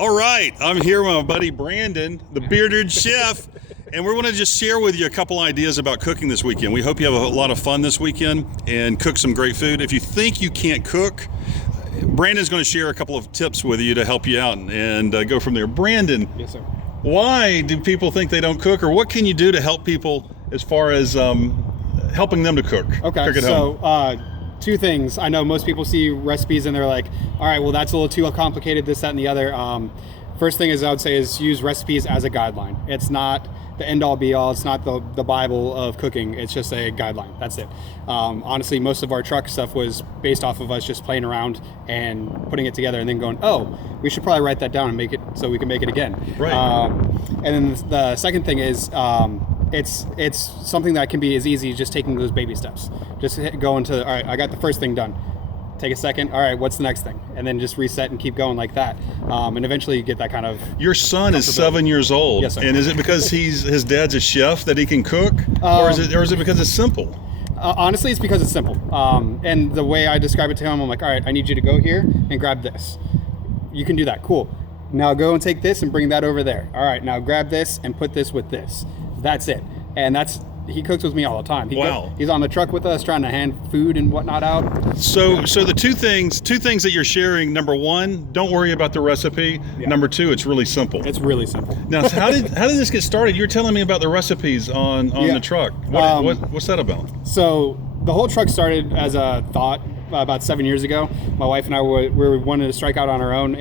All right, I'm here with my buddy Brandon, the bearded chef, and we're going to just share with you a couple ideas about cooking this weekend. We hope you have a lot of fun this weekend and cook some great food. If you think you can't cook, Brandon's going to share a couple of tips with you to help you out and go from there. Brandon, yes, sir. Why do people think they don't cook, or what can you do to help people as far as helping them to cook? Okay, cook at home? Two things. I know most people see recipes and they're like, all right, well, that's a little too complicated, this, that, and the other. First thing is I would say is use recipes as a guideline. It's not the end-all be-all. It's not the Bible of cooking. It's just a guideline. That's it. Honestly, most of our truck stuff was based off of us just playing around and putting it together and then going, oh, we should probably write that down and make it so we can make it again. Right. And then the second thing is it's something that can be as easy as just taking those baby steps. Just going to, all right, I got the first thing done. Take a second. All right, what's the next thing? And then just reset and keep going like that. And eventually you get that kind of. Your son is 7 years old. Yes, sir. And is it because his dad's a chef that he can cook, or is it because it's simple? Honestly, it's because it's simple. And the way I describe it to him, I'm like, all right, I need you to go here and grab this. You can do that. Cool. Now go and take this and bring that over there. All right, now grab this and put this with this. That's it. And he cooks with me all the time. He's on the truck with us trying to hand food and whatnot out. So the two things that you're sharing, number one, don't worry about the recipe. Yeah. Number two, it's really simple. It's really simple. Now, how did this get started? You were telling me about the recipes on the truck. What's that about? So the whole truck started as a thought about 7 years ago. My wife and I we wanted to strike out on our own.